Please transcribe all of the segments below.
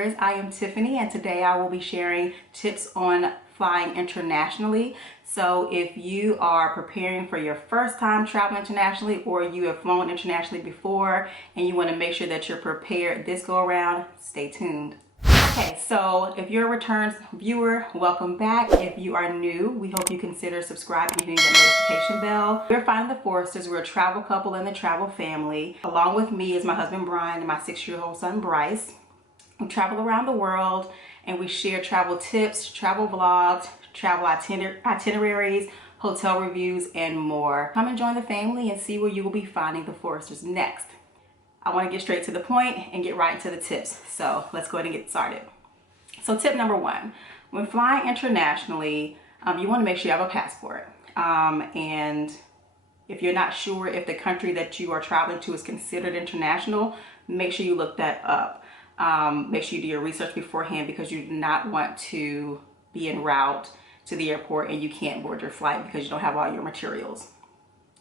travelers. I am Tiffany, and today I will be sharing tips on flying internationally. So if you are preparing for your first time traveling internationally, or you have flown internationally before and you want to make sure that you're prepared this go around, stay tuned. Okay, so if you're a return viewer, welcome back. If you are new, we hope you consider subscribing and hitting that notification bell. We're Finding the Foresters. We're a travel couple in the travel family. Along with me is my husband Brian and my 6-year-old son Bryce. We travel around the world and we share travel tips, travel vlogs, travel itineraries, hotel reviews, and more. Come and join the family and see where you will be finding the Foresters next. I want to get straight to the point and get right into the tips. So let's go ahead and get started. So tip number one, when flying internationally, you want to make sure you have a passport. And if you're not sure if the country that you are traveling to is considered international, make sure you look that up. Make sure you do your research beforehand, because you do not want to be en route to the airport and you can't board your flight because you don't have all your materials.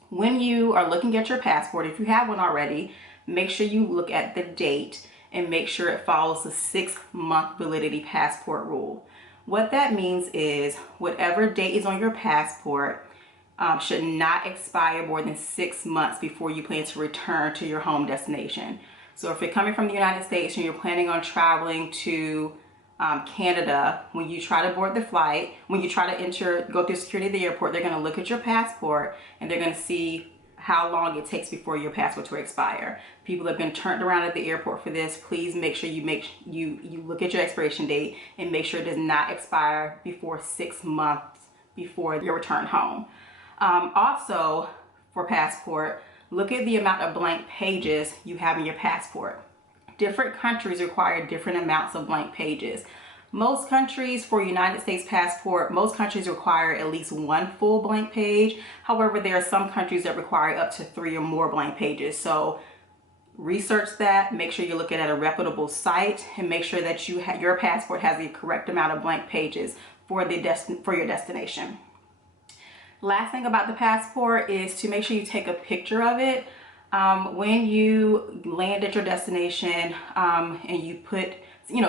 When you are looking at your passport, if you have one already, make sure you look at the date and make sure it follows the 6-month validity passport rule. What that means is whatever date is on your passport should not expire more than 6 months before you plan to return to your home destination. So if you're coming from the United States and you're planning on traveling to Canada, when you try to board the flight, when you try to go through security at the airport, they're going to look at your passport and they're going to see how long it takes before your passport to expire. People have been turned around at the airport for this. Please make sure you look at your expiration date and make sure it does not expire before 6 months before your return home. Also, for passport, look at the amount of blank pages you have in your passport. Different countries require different amounts of blank pages. Most countries, for United States passport, most countries require at least 1 full blank page. However, there are some countries that require up to 3 or more blank pages. So research that, make sure you look at a reputable site, and make sure that your passport has the correct amount of blank pages for your destination. Last thing about the passport is to make sure you take a picture of it. When you land at your destination and you put,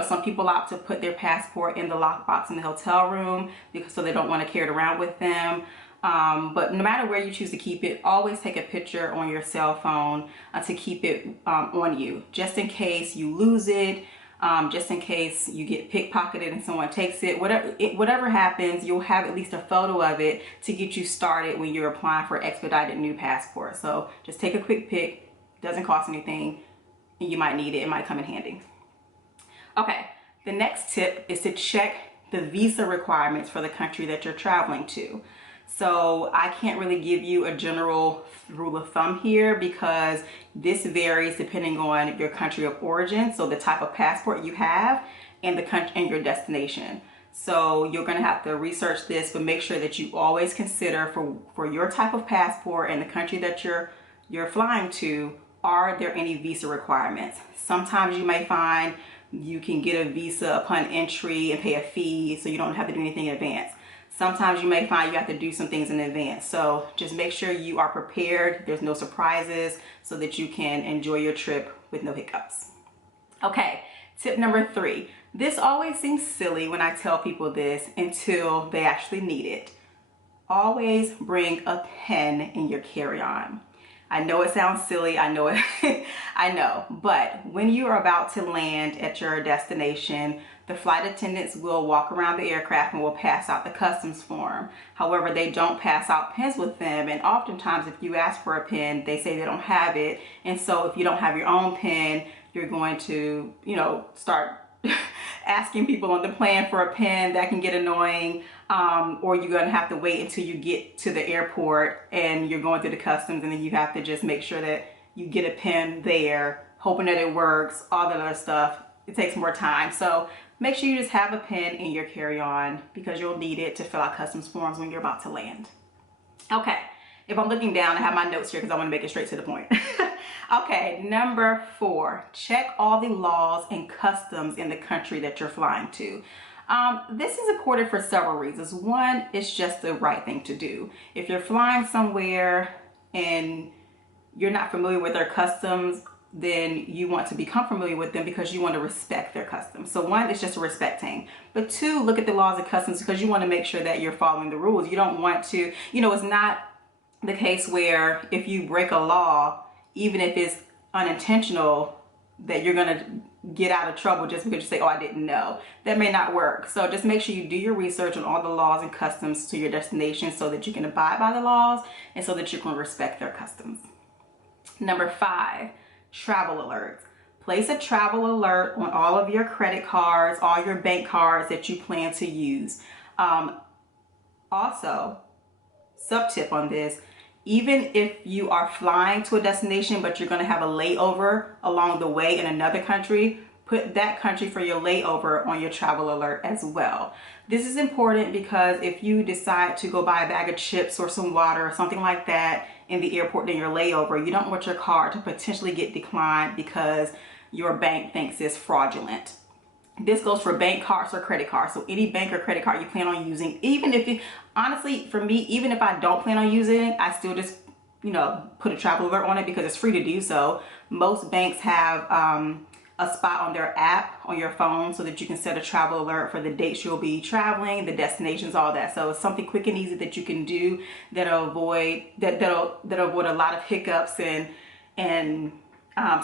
some people opt to put their passport in the lockbox in the hotel room so they don't want to carry it around with them. But no matter where you choose to keep it, always take a picture on your cell phone to keep it on you, just in case you lose it, just in case you get pickpocketed and someone takes it. Whatever happens, you'll have at least a photo of it to get you started when you're applying for expedited new passport. So just take a quick pic, doesn't cost anything, and you might need it. It might come in handy. Okay, the next tip is to check the visa requirements for the country that you're traveling to. So I can't really give you a general rule of thumb here, because this varies depending on your country of origin, so the type of passport you have, and the country and your destination. So you're going to have to research this, but make sure that you always consider for your type of passport and the country that you're flying to, are there any visa requirements? Sometimes you may find you can get a visa upon entry and pay a fee, so you don't have to do anything in advance. Sometimes you may find you have to do some things in advance. So just make sure you are prepared, there's no surprises, so that you can enjoy your trip with no hiccups. Okay, tip number 3. This always seems silly when I tell people this until they actually need it. Always bring a pen in your carry-on. I know it sounds silly, I know it, I know, but when you are about to land at your destination, the flight attendants will walk around the aircraft and will pass out the customs form. However, they don't pass out pens with them, and oftentimes if you ask for a pen, they say they don't have it. And so if you don't have your own pen, you're going to, start asking people on the plane for a pen. That can get annoying. Or you're going to have to wait until you get to the airport and you're going through the customs, and then you have to just make sure that you get a pen there, hoping that it works, all that other stuff. It takes more time. So make sure you just have a pen in your carry-on, because you'll need it to fill out customs forms when you're about to land. Okay, if I'm looking down, I have my notes here because I want to make it straight to the point. Okay, number 4, check all the laws and customs in the country that you're flying to. This is important for several reasons. One, it's just the right thing to do. If you're flying somewhere and you're not familiar with their customs, then you want to become familiar with them because you want to respect their customs. So one is just a respecting, but two, look at the laws and customs because you want to make sure that you're following the rules. You don't want to, it's not the case where if you break a law, even if it's unintentional, that you're going to get out of trouble just because you say, oh, I didn't know. That may not work. So just make sure you do your research on all the laws and customs to your destination so that you can abide by the laws and so that you can respect their customs. Number 5, travel alerts. Place a travel alert on all of your credit cards, all your bank cards that you plan to use. Also, sub tip on this, even if you are flying to a destination but you're going to have a layover along the way in another country, put that country for your layover on your travel alert as well. This is important because if you decide to go buy a bag of chips or some water or something like that in the airport during your layover, you don't want your card to potentially get declined because your bank thinks it's fraudulent. This goes for bank cards or credit cards. So any bank or credit card you plan on using, even if you, honestly, for me, even if I don't plan on using it, I still just, put a travel alert on it because it's free to do so. Most banks have a spot on their app on your phone so that you can set a travel alert for the dates you'll be traveling, the destinations, all that. So it's something quick and easy that you can do that'll avoid a lot of hiccups and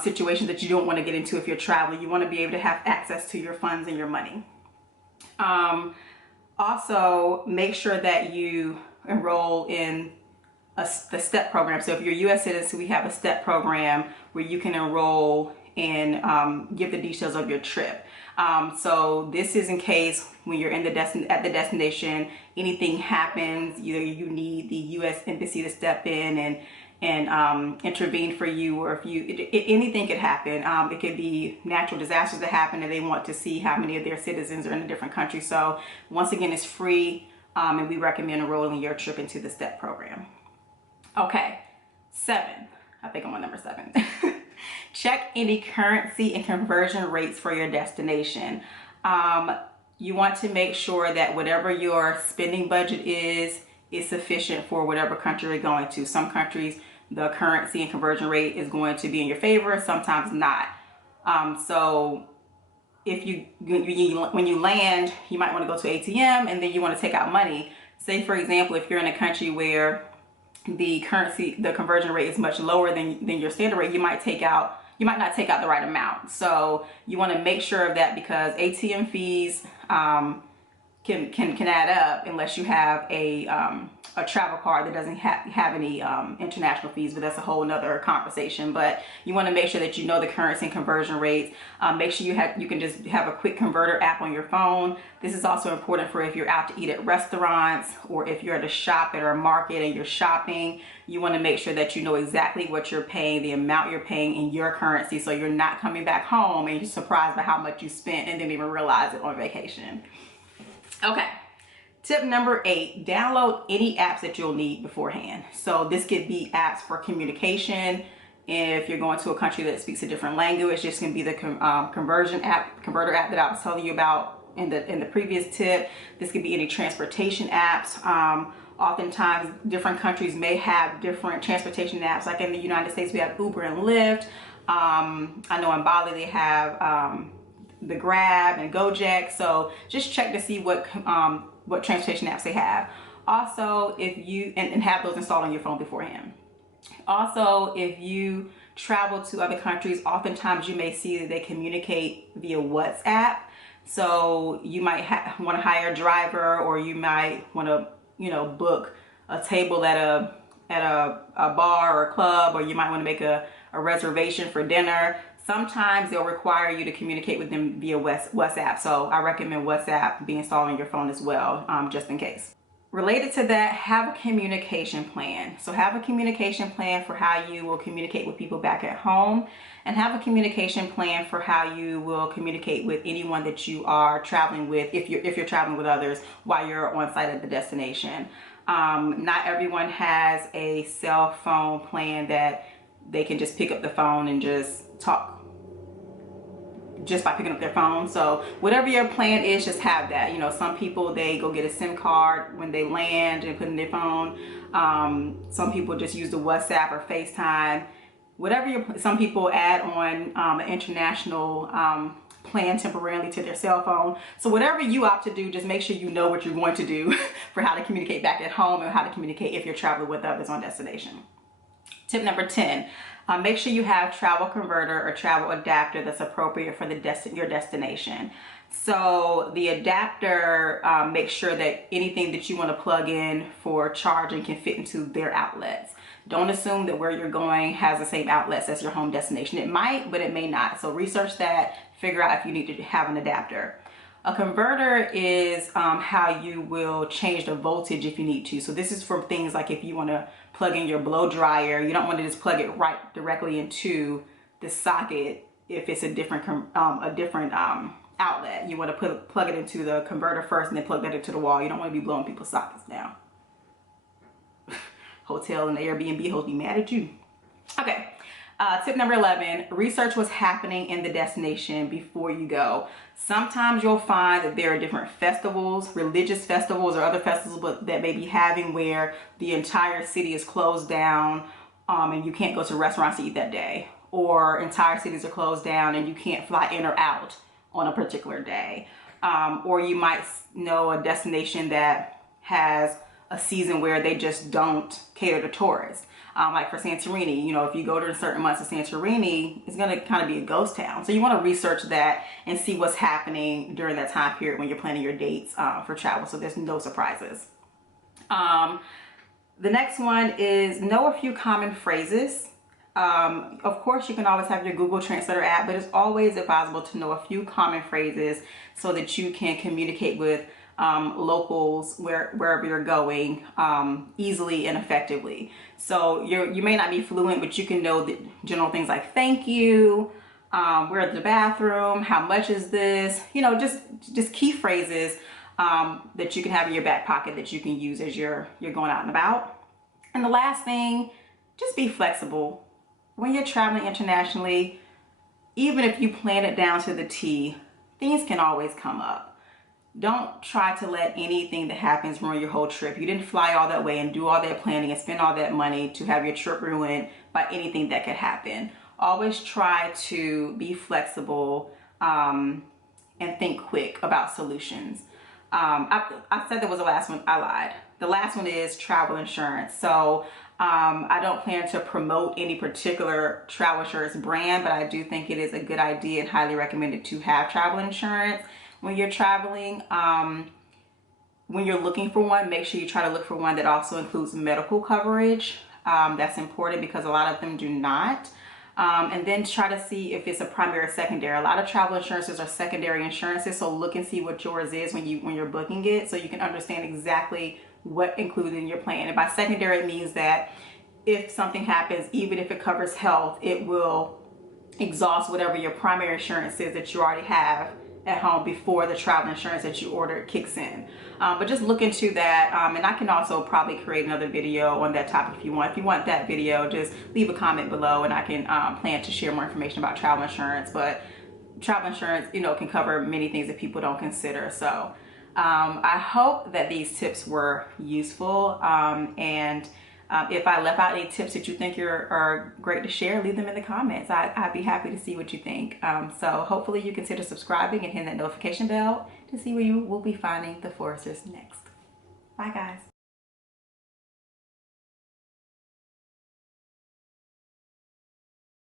situations that you don't want to get into if you're traveling. You want to be able to have access to your funds and your money. Also, make sure that you enroll in the STEP program. So if you're a U.S. citizen, we have a STEP program where you can enroll and give the details of your trip. So this is in case when you're in at the destination, anything happens, either you need the U.S. Embassy to step in and intervene for you, or if anything could happen. It could be natural disasters that happen and they want to see how many of their citizens are in a different country. So once again, it's free, and we recommend enrolling your trip into the STEP program. Okay, 7, I think I'm on number 7. Check any currency and conversion rates for your destination. You want to make sure that whatever your spending budget is sufficient for whatever country you're going to. Some countries, the currency and conversion rate is going to be in your favor, sometimes not. So if when you land, you might want to go to ATM and then you want to take out money. Say, for example, if you're in a country where the conversion rate is much lower than your standard rate, you might not take out the right amount. So you want to make sure of that because ATM fees can add up unless you have a travel card that doesn't have any international fees, but that's a whole nother conversation. But you want to make sure that you know the currency and conversion rates. Make sure you can just have a quick converter app on your phone. This is also important for if you're out to eat at restaurants or if you're at a shop at a market and you're shopping. You want to make sure that you know exactly what you're paying, the amount you're paying in your currency, so you're not coming back home and you're surprised by how much you spent and didn't even realize it on vacation. Okay, tip number 8, download any apps that you'll need beforehand. So this could be apps for communication. If you're going to a country that speaks a different language, this can be the converter app that I was telling you about in the previous tip. This could be any transportation apps. Oftentimes different countries may have different transportation apps. Like in the United States, we have Uber and Lyft. I know in Bali they have the Grab and Gojek. So just check to see what transportation apps they have. Also, if you and have those installed on your phone beforehand. Also, if you travel to other countries, oftentimes you may see that they communicate via WhatsApp. So you might want to hire a driver, or you might want to book a table at a bar or a club, or you might want to make a reservation for dinner. Sometimes they'll require you to communicate with them via WhatsApp. So I recommend WhatsApp be installed on your phone as well, just in case. Related to that, have a communication plan. So have a communication plan for how you will communicate with people back at home, and have a communication plan for how you will communicate with anyone that you are traveling with, if you're traveling with others while you're on site at the destination. Not everyone has a cell phone plan that they can just pick up the phone and just talk just by picking up their phone. So whatever your plan is, just have that. Some people, they go get a SIM card when they land and put in their phone. Some people just use the WhatsApp or FaceTime. whatever some people add on an international plan temporarily to their cell phone. So whatever you opt to do, just make sure you know what you're going to do for how to communicate back at home and how to communicate if you're traveling with others on destination. Tip number 10, make sure you have travel converter or travel adapter that's appropriate for your destination. So the adapter makes sure that anything that you want to plug in for charging can fit into their outlets. Don't assume that where you're going has the same outlets as your home destination. It might, but it may not. So research that, figure out if you need to have an adapter. A converter is how you will change the voltage if you need to. So this is for things like if you want to plug in your blow dryer, you don't want to just plug it right directly into the socket if it's a different outlet. You want to plug it into the converter first and then plug that into the wall. You don't want to be blowing people's sockets down. Hotel and the Airbnb host be mad at you. Okay. Tip number 11, research what's happening in the destination before you go. Sometimes you'll find that there are different festivals, religious festivals or other festivals that may be having where the entire city is closed down and you can't go to restaurants to eat that day. Or entire cities are closed down and you can't fly in or out on a particular day. Or you might know a destination that has a season where they just don't cater to tourists. Like for Santorini, you know, if you go to certain months of Santorini, it's going to kind of be a ghost town. So you want to research that and see what's happening during that time period when you're planning your dates for travel. So there's no surprises. The next one is know a few common phrases. Of course, you can always have your Google Translator app, but it's always advisable to know a few common phrases so that you can communicate with locals wherever you're going easily and effectively. So you may not be fluent, but you can know the general things like thank you, where's the bathroom, how much is this, you know, just key phrases that you can have in your back pocket that you can use as you're going out and about. And the last thing, just be flexible. When you're traveling internationally, even if you plan it down to the T, things can always come up. Don't try to let anything that happens ruin your whole trip. You didn't fly all that way and do all that planning and spend all that money to have your trip ruined by anything that could happen. Always try to be flexible and think quick about solutions. I said there was the last one. I lied. The last one is travel insurance. So I don't plan to promote any particular travel insurance brand, but I do think it is a good idea and highly recommended to have travel insurance when you're traveling. When you're looking for one, make sure you try to look for one that also includes medical coverage. That's important because a lot of them do not. And then try to see if it's a primary or secondary. A lot of travel insurances are secondary insurances, so look and see what yours is when you're booking it, so you can understand exactly what included in your plan. And by secondary, it means that if something happens, even if it covers health, it will exhaust whatever your primary insurance is that you already have at home before the travel insurance that you ordered kicks in. But just look into that, and I can also probably create another video on that topic if you want. If you want that video, just leave a comment below and I can plan to share more information about travel insurance. But travel insurance, you know, can cover many things that people don't consider. So I hope that these tips were useful, and if I left out any tips that you think are great to share, leave them in the comments. I'd be happy to see what you think. So hopefully you consider subscribing and hitting that notification bell to see where you will be finding the Foresters next. Bye guys.